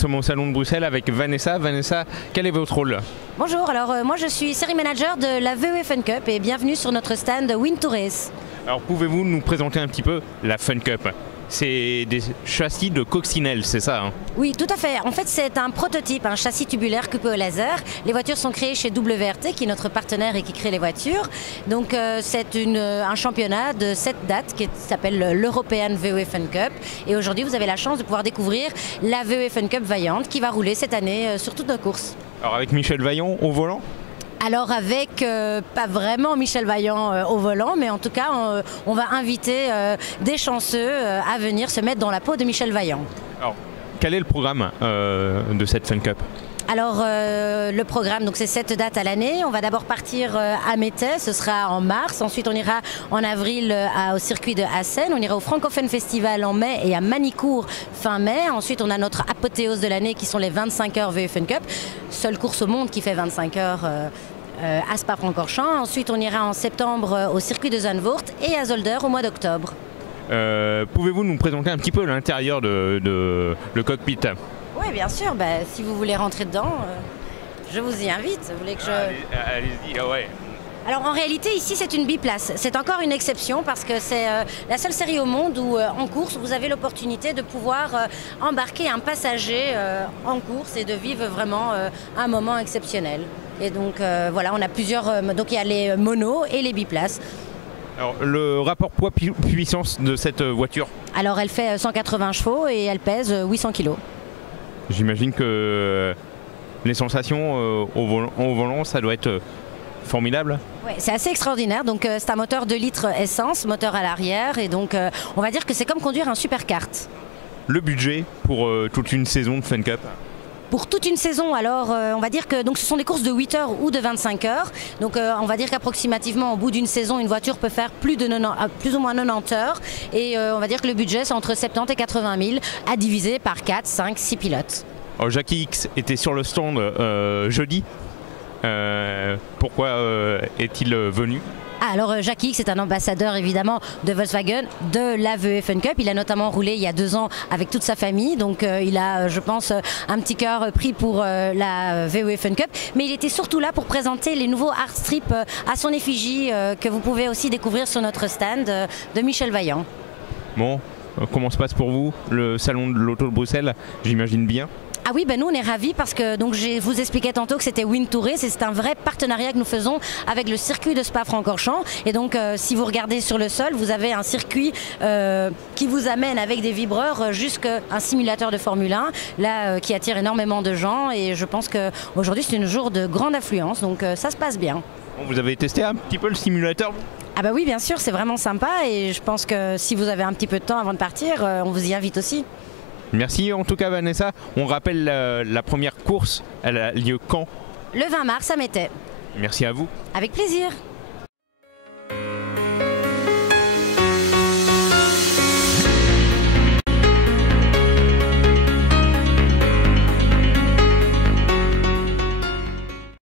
Nous sommes au salon de Bruxelles avec Vanessa. Vanessa, quel est votre rôle? Bonjour, alors moi je suis série manager de la VE Fun Cup et bienvenue sur notre stand Win to Race. Alors pouvez-vous nous présenter un petit peu la Fun Cup? C'est des châssis de coccinelle, c'est ça hein? Oui, tout à fait. En fait, c'est un prototype, un châssis tubulaire coupé au laser. Les voitures sont créées chez WRT, qui est notre partenaire et qui crée les voitures. Donc, c'est un championnat de 7 dates qui s'appelle l'European VE Fun Cup. Et aujourd'hui, vous avez la chance de pouvoir découvrir la VE Fun Cup Vaillante qui va rouler cette année sur toutes nos courses. Alors avec Michel Vaillant au volant? Alors avec, pas vraiment Michel Vaillant au volant, mais en tout cas on va inviter des chanceux à venir se mettre dans la peau de Michel Vaillant. Alors quel est le programme de cette Fun Cup? Alors le programme, donc c'est 7 dates à l'année. On va d'abord partir à Mettey, ce sera en mars. Ensuite on ira en avril au circuit de Assen. On ira au Francophone Festival en mai et à Manicourt fin mai. Ensuite on a notre apothéose de l'année qui sont les 25 heures VE Fun Cup. Seule course au monde qui fait 25 heures à Spa-Francorchamps. Ensuite on ira en septembre au circuit de Zandvoort et à Zolder au mois d'octobre. Pouvez-vous nous présenter un petit peu l'intérieur de le cockpit? Oui, bien sûr. Si vous voulez rentrer dedans, je vous y invite. Vous voulez que je... Allez-y, ah ouais. Alors en réalité ici c'est une biplace, c'est encore une exception parce que c'est la seule série au monde où en course vous avez l'opportunité de pouvoir embarquer un passager en course et de vivre vraiment un moment exceptionnel. Et donc voilà, on a plusieurs, donc il y a les monos et les biplaces. Alors le rapport poids-puissance de cette voiture? Alors elle fait 180 chevaux et elle pèse 800 kg. J'imagine que les sensations au volant ça doit être formidable. Ouais, c'est assez extraordinaire. Donc c'est un moteur 2 litres essence, moteur à l'arrière, et donc on va dire que c'est comme conduire un superkart. Le budget pour toute une saison de Fun Cup? Pour toute une saison, alors on va dire que donc, ce sont des courses de 8 heures ou de 25 heures. Donc on va dire qu'approximativement au bout d'une saison, une voiture peut faire plus ou moins 90 heures. Et on va dire que le budget c'est entre 70 et 80 000 à diviser par 4, 5, 6 pilotes. Alors, Jackie X était sur le stand jeudi. Pourquoi est-il venu? Alors Jackie X est un ambassadeur évidemment de Volkswagen, de la VE Fun Cup. Il a notamment roulé il y a 2 ans avec toute sa famille, donc il a je pense un petit cœur pris pour la VE Fun Cup. Mais il était surtout là pour présenter les nouveaux art strips à son effigie que vous pouvez aussi découvrir sur notre stand de Michel Vaillant. Bon, comment se passe pour vous le salon de l'auto de Bruxelles? J'imagine bien. Ah oui, nous on est ravis parce que donc, je vous expliquais tantôt que c'était Win to Race et c'est un vrai partenariat que nous faisons avec le circuit de Spa-Francorchamps. Et donc si vous regardez sur le sol, vous avez un circuit qui vous amène avec des vibreurs jusqu'à un simulateur de Formule 1 là, qui attire énormément de gens. Et je pense qu'aujourd'hui c'est un jour de grande affluence, donc ça se passe bien. Vous avez testé un petit peu le simulateur? Ah bah oui, bien sûr, c'est vraiment sympa et je pense que si vous avez un petit peu de temps avant de partir, on vous y invite aussi. Merci en tout cas Vanessa. On rappelle la première course, elle a lieu quand? Le 20 mars à Mettey. Merci à vous. Avec plaisir.